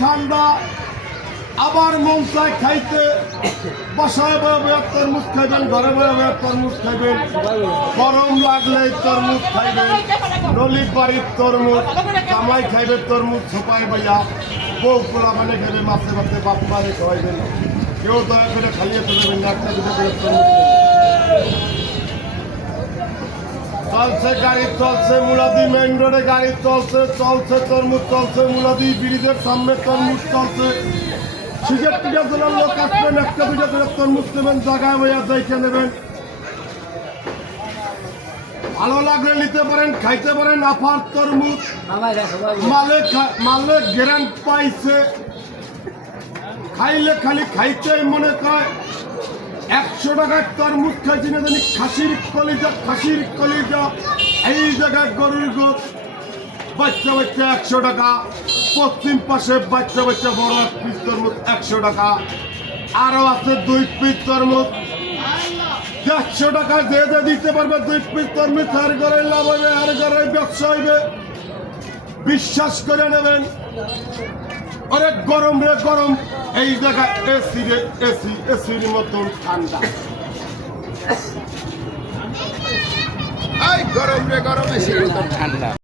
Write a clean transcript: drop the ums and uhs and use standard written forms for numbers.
ঠান্ডা, আবার মন চায় খাইতে, বাসায় বয়ে তরমুজ খাইবেন, ঘরে বয়ে তরমুজ খাইবেন, গরম লাগলে তরমুজ খাইবেন, নলির বাড়ির তরমুজ, কামাই খাইবে তরমুজ ছোপায় বইয়া, বউ পোলা মানে খাইবে, মাছে ভাতে বাপ মারে খাওয়াইবেন, কেউ দয়া করে খাইয়ে তুলবেন না, একটা দুটো করে তরমুজ চলছে, গাড়ি চলছে, মুলাদি মেইন রোডে গাড়ি চলছে, চলছে তরমুজ চলছে, মুলাদি ব্রিজের সামনে তরমুজ চলছে। সিগারেট জেলার লোক আসবেন, একটা দুটো করে তরমুজ নেবেন, জায়গায় বইয়া দেখে নেবেন, ভালো লাগলে নিতে পারেন, খাইতে পারেন। আফার তরমুজ মালে গ্যারান্ট পাইছে, খাইলে খালি খাইতে মনে কয় 100 টাকার তরমুজ খাইছি না জানি খাসির কলিজা এই জায়গায় গরুর গোশ বাচ্চা 100 টাকা, পশ্চিম পাশে বাচ্চা বড় এক পিস তরমুজ 100 টাকা, আরো আছে 2 পিস তরমুজ 150 টাকা, যে দিতে পারবে 2 পিস তরমুজ আর ঘরে লাভ হবে, আর ঘরে ব্যবসা হইবে, বিশ্বাস করে নেবেন। অনেক গরম রে গরম, এই জায়গায় এসির মতন ঠান্ডা, গরম রে গরম, এসির মতন ঠান্ডা।